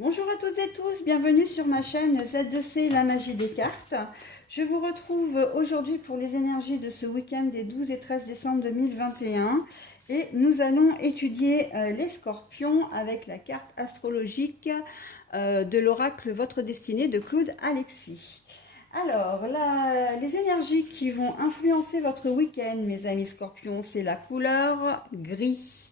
Bonjour à toutes et tous, bienvenue sur ma chaîne Z2C La Magie des Cartes. Je vous retrouve aujourd'hui pour les énergies de ce week-end des 12 et 13 décembre 2021 et nous allons étudier les scorpions avec la carte astrologique de l'oracle Votre Destinée de Claude Alexis. Alors, les énergies qui vont influencer votre week-end, mes amis scorpions, c'est la couleur gris.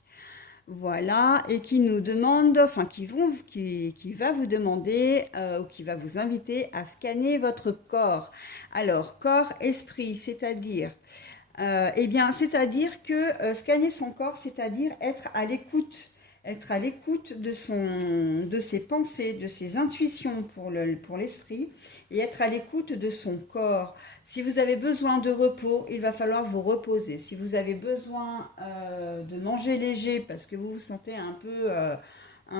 Voilà, et qui nous demande, enfin qui va vous demander ou qui va vous inviter à scanner votre corps. Alors, corps, esprit, c'est-à-dire, c'est-à-dire que scanner son corps, c'est-à-dire être à l'écoute de ses pensées, de ses intuitions pour l'esprit, et être à l'écoute de son corps. Si vous avez besoin de repos, il va falloir vous reposer. Si vous avez besoin de manger léger parce que vous vous sentez un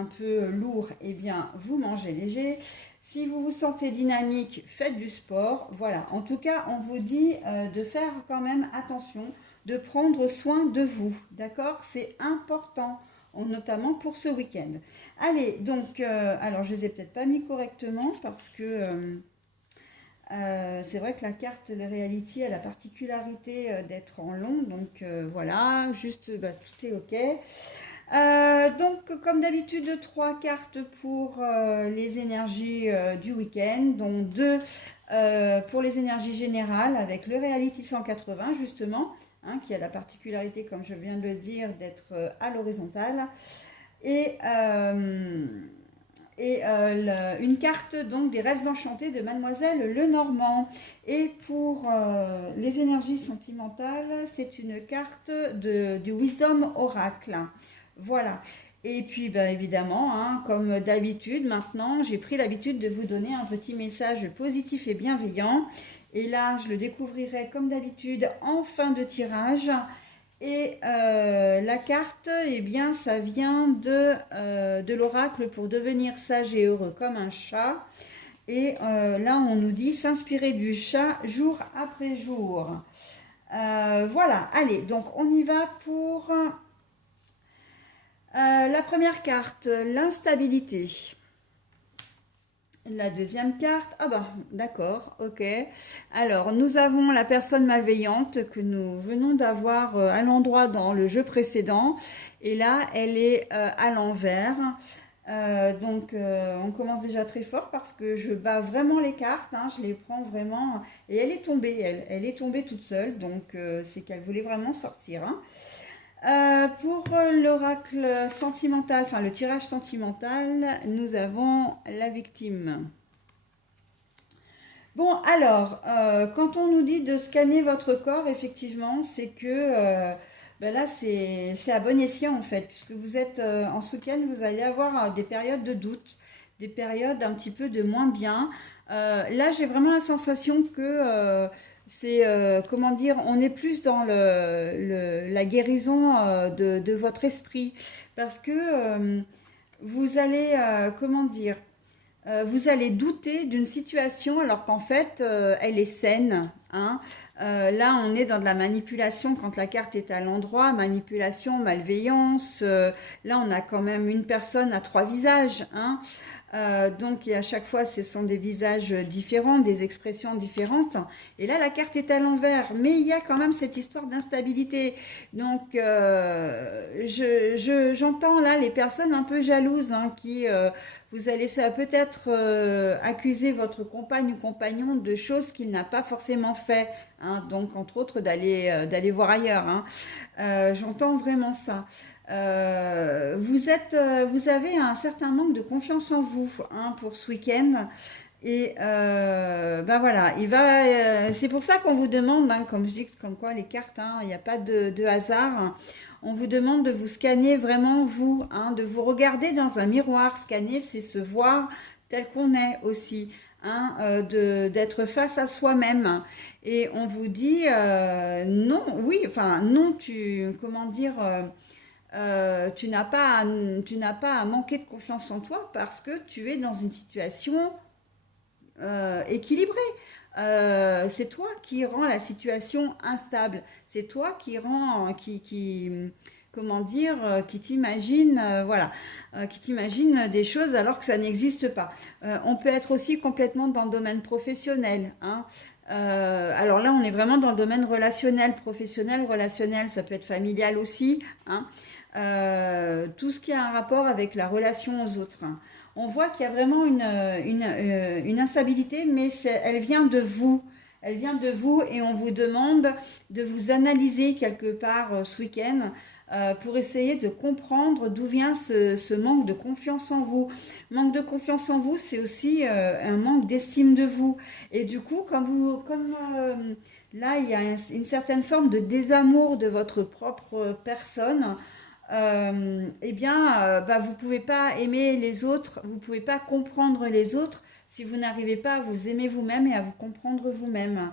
peu lourd, eh bien, vous mangez léger. Si vous vous sentez dynamique, faites du sport. Voilà, en tout cas, on vous dit de faire quand même attention, de prendre soin de vous. D'accord? C'est important, notamment pour ce week-end. Allez, donc, alors je ne les ai peut-être pas mis correctement parce que c'est vrai que la carte de Reality a la particularité d'être en long, donc voilà, juste tout est ok. Donc, comme d'habitude, trois cartes pour les énergies du week-end, donc deux pour les énergies générales avec le Reality 180 justement, hein, qui a la particularité, comme je viens de le dire, d'être à l'horizontale. Et, euh, une carte donc des rêves enchantés de Mademoiselle Lenormand. Et pour les énergies sentimentales, c'est une carte du Wisdom Oracle. Voilà. Et puis, évidemment, hein, comme d'habitude, maintenant, j'ai pris l'habitude de vous donner un petit message positif et bienveillant. Et là, je le découvrirai comme d'habitude en fin de tirage. Et la carte, eh bien, ça vient de l'oracle pour devenir sage et heureux comme un chat. Et là, on nous dit s'inspirer du chat jour après jour. Voilà, allez, donc on y va pour la première carte, l'instabilité. La deuxième carte, ah bah d'accord, ok. Alors nous avons la personne malveillante que nous venons d'avoir à l'endroit dans le jeu précédent. Et là, elle est à l'envers. On commence déjà très fort parce que je bats vraiment les cartes, hein, je les prends vraiment. Et elle est tombée, elle est tombée toute seule, donc c'est qu'elle voulait vraiment sortir, hein. Pour l'oracle sentimental, enfin le tirage sentimental, nous avons la victime. Bon, alors, quand on nous dit de scanner votre corps, effectivement, c'est que là, c'est à bon escient, en fait, puisque vous êtes en ce week-end, vous allez avoir des périodes de doute, des périodes un petit peu de moins bien. Là, j'ai vraiment la sensation que comment dire, on est plus dans la guérison de votre esprit, parce que vous allez, comment dire, vous allez douter d'une situation alors qu'en fait, elle est saine, hein. Là, on est dans de la manipulation quand la carte est à l'endroit, manipulation, malveillance. Là, on a quand même une personne à trois visages, hein. Donc, et à chaque fois, ce sont des visages différents, des expressions différentes. Et là, la carte est à l'envers, mais il y a quand même cette histoire d'instabilité. Donc, j'entends là les personnes un peu jalouses, hein, qui vous allez peut-être accuser votre compagne ou compagnon de choses qu'il n'a pas forcément fait, hein, donc entre autres d'aller voir ailleurs, hein. J'entends vraiment ça. Vous avez un certain manque de confiance en vous, hein, pour ce week-end. Et voilà, c'est pour ça qu'on vous demande, hein, comme je dis, comme quoi les cartes, hein, il n'y a pas de hasard. On vous demande de vous scanner vraiment vous, hein, de vous regarder dans un miroir. Scanner, c'est se voir tel qu'on est aussi, hein, d'être face à soi-même. Et on vous dit non, oui, enfin non, comment dire, tu n'as pas à manquer de confiance en toi parce que tu es dans une situation équilibrée. C'est toi qui rend la situation instable. C'est toi qui rend, comment dire, qui t'imagine, voilà, qui t'imagine des choses alors que ça n'existe pas. On peut être aussi complètement dans le domaine professionnel, hein. Alors là, on est vraiment dans le domaine relationnel, professionnel, relationnel, ça peut être familial aussi, hein. Tout ce qui a un rapport avec la relation aux autres, hein. On voit qu'il y a vraiment une instabilité, mais elle vient de vous. Elle vient de vous et on vous demande de vous analyser quelque part ce week-end pour essayer de comprendre d'où vient ce manque de confiance en vous. Manque de confiance en vous, c'est aussi un manque d'estime de vous. Et du coup, comme là, il y a une certaine forme de désamour de votre propre personne, eh bien, bah, vous ne pouvez pas aimer les autres, vous ne pouvez pas comprendre les autres si vous n'arrivez pas à vous aimer vous-même et à vous comprendre vous-même.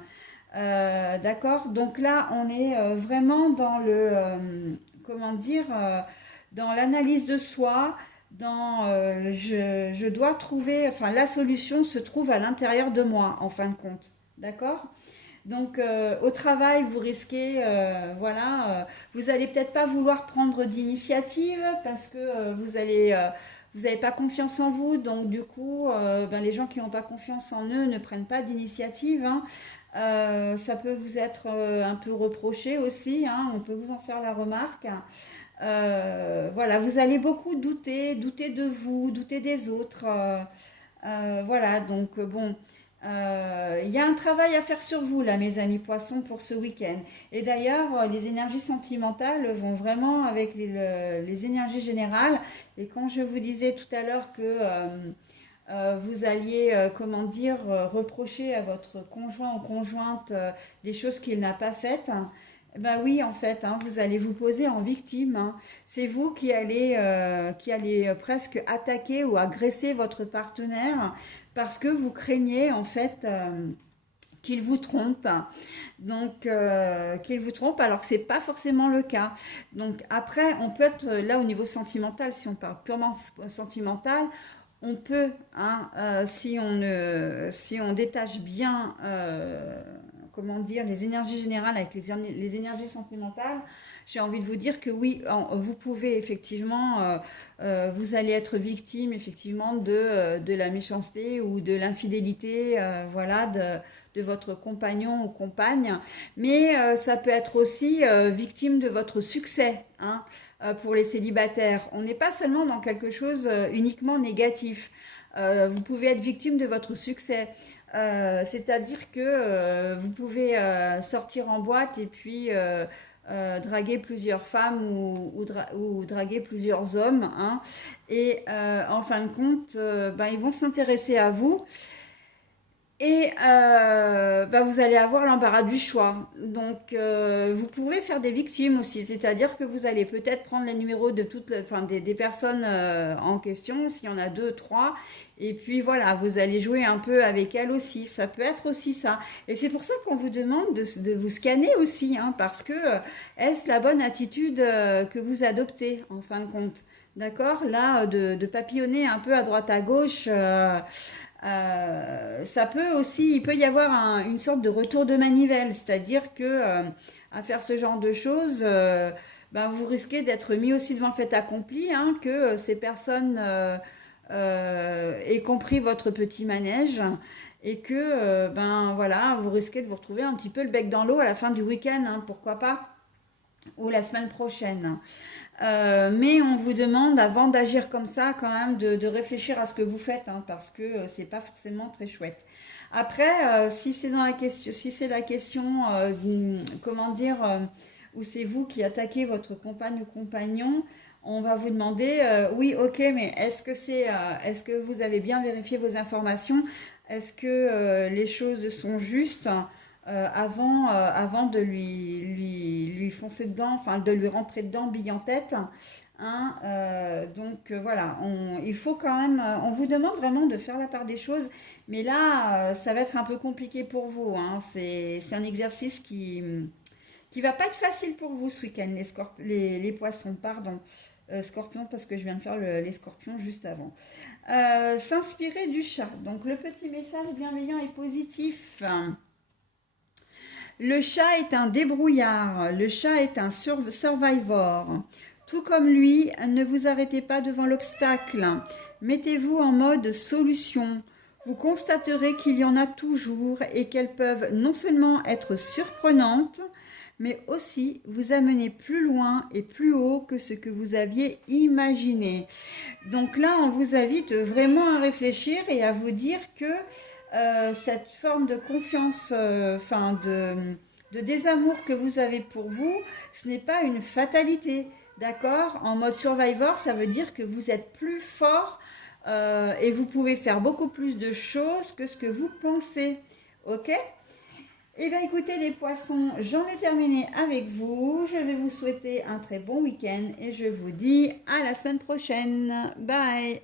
D'accord? Donc là, on est vraiment dans comment dire, dans l'analyse de soi, dans je dois trouver, enfin, la solution se trouve à l'intérieur de moi, en fin de compte. D'accord? Donc, au travail, vous risquez, voilà, vous allez peut-être pas vouloir prendre d'initiative parce que vous n'avez pas confiance en vous. Donc, du coup, ben, les gens qui n'ont pas confiance en eux ne prennent pas d'initiative, hein. Ça peut vous être un peu reproché aussi, hein, on peut vous en faire la remarque. Voilà, vous allez beaucoup douter, douter de vous, douter des autres. Voilà, donc bon, il y a un travail à faire sur vous, là, mes amis poissons, pour ce week-end. Et d'ailleurs, les énergies sentimentales vont vraiment avec les énergies générales. Et quand je vous disais tout à l'heure que vous alliez, comment dire, reprocher à votre conjoint ou conjointe des choses qu'il n'a pas faites, ben oui, en fait, hein, vous allez vous poser en victime, hein. C'est vous qui allez presque attaquer ou agresser votre partenaire parce que vous craignez en fait qu'il vous trompe. Donc, qu'il vous trompe alors que c'est pas forcément le cas. Donc après, on peut être là au niveau sentimental, si on parle purement sentimental, on peut, hein, si on détache bien, comment dire, les énergies générales avec les énergies sentimentales, j'ai envie de vous dire que oui, vous pouvez effectivement, vous allez être victime effectivement de la méchanceté ou de l'infidélité, voilà, de votre compagnon ou compagne, mais ça peut être aussi victime de votre succès, hein, pour les célibataires. On n'est pas seulement dans quelque chose uniquement négatif. Vous pouvez être victime de votre succès. C'est-à-dire que vous pouvez sortir en boîte et puis draguer plusieurs femmes ou draguer plusieurs hommes, hein, et en fin de compte, ben, ils vont s'intéresser à vous et bah, vous allez avoir l'embarras du choix. Donc, vous pouvez faire des victimes aussi, c'est-à-dire que vous allez peut-être prendre les numéros de enfin, des personnes en question, s'il y en a deux, trois, et puis voilà, vous allez jouer un peu avec elles aussi. Ça peut être aussi ça. Et c'est pour ça qu'on vous demande de vous scanner aussi, hein, parce que est-ce la bonne attitude que vous adoptez en fin de compte? D'accord? Là, de papillonner un peu à droite à gauche. Ça peut aussi, il peut y avoir une sorte de retour de manivelle, c'est-à-dire que à faire ce genre de choses, ben, vous risquez d'être mis aussi devant le fait accompli, hein, que ces personnes aient compris votre petit manège et que ben voilà, vous risquez de vous retrouver un petit peu le bec dans l'eau à la fin du week-end, hein, pourquoi pas, ou la semaine prochaine. Mais on vous demande, avant d'agir comme ça, quand même de réfléchir à ce que vous faites, hein, parce que c'est pas forcément très chouette. Après, si c'est dans la question, si c'est la question, comment dire, où c'est vous qui attaquez votre compagne ou compagnon, on va vous demander, oui, ok, mais est-ce que vous avez bien vérifié vos informations? Est-ce que les choses sont justes? Avant de lui foncer dedans, enfin de lui rentrer dedans bille en tête, hein. Donc voilà, il faut quand même, on vous demande vraiment de faire la part des choses, mais là, ça va être un peu compliqué pour vous, hein. C'est un exercice qui va pas être facile pour vous ce week-end, les poissons, pardon. Scorpions, parce que je viens de faire les scorpions juste avant. S'inspirer du chat. Donc le petit message bienveillant et positif. Le chat est un débrouillard, le chat est un survivor. Tout comme lui, ne vous arrêtez pas devant l'obstacle. Mettez-vous en mode solution. Vous constaterez qu'il y en a toujours et qu'elles peuvent non seulement être surprenantes, mais aussi vous amener plus loin et plus haut que ce que vous aviez imaginé. Donc là, on vous invite vraiment à réfléchir et à vous dire que cette forme de confiance, de désamour que vous avez pour vous, ce n'est pas une fatalité. D'accord? En mode survivor, ça veut dire que vous êtes plus fort et vous pouvez faire beaucoup plus de choses que ce que vous pensez. Ok? Eh bien écoutez les poissons, j'en ai terminé avec vous. Je vais vous souhaiter un très bon week-end et je vous dis à la semaine prochaine. Bye!